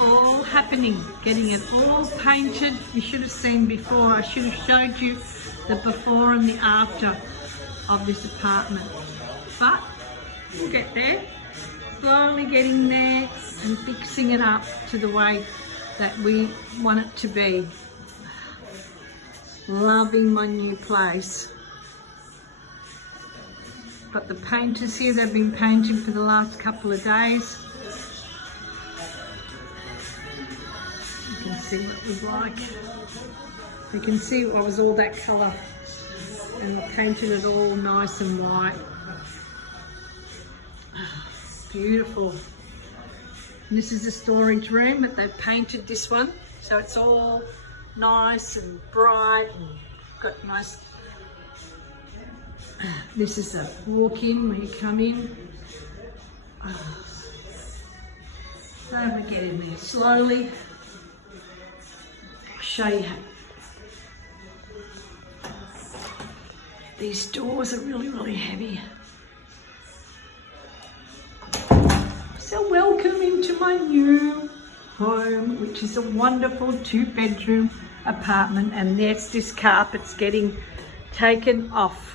all happening, getting it all painted. You should have seen before. I should have showed you the before and the after of this apartment. But we'll get there. Slowly getting there and fixing it up to the way that we want it to be. Loving my new place. Got the painters here, they've been painting for the last couple of days. You can see what it was like. You can see what was all that colour, and I painted it all nice and white. Beautiful. And this is the storage room, but they've painted this one, so it's all nice and bright and got nice. This is a walk-in where you come in. So we get in there slowly. I'll show you how. These doors are really heavy. So welcome into my new home, which is a wonderful 2-bedroom apartment, and there's this carpet's getting taken off.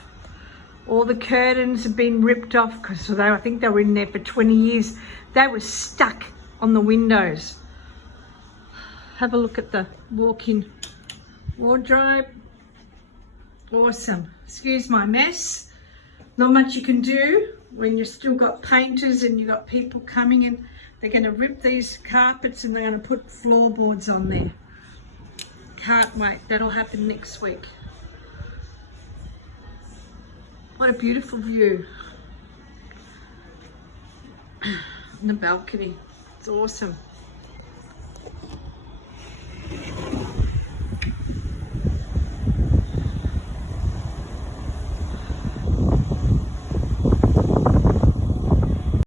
All the curtains have been ripped off because I think they were in there for 20 years. They were stuck on the windows. Have a look at the walk-in wardrobe. Awesome. Excuse my mess. Not much you can do when you've still got painters and you've got people coming in. They're going to rip these carpets and they're going to put floorboards on there. Can't wait. That'll happen next week. What a beautiful view. And the balcony. It's awesome.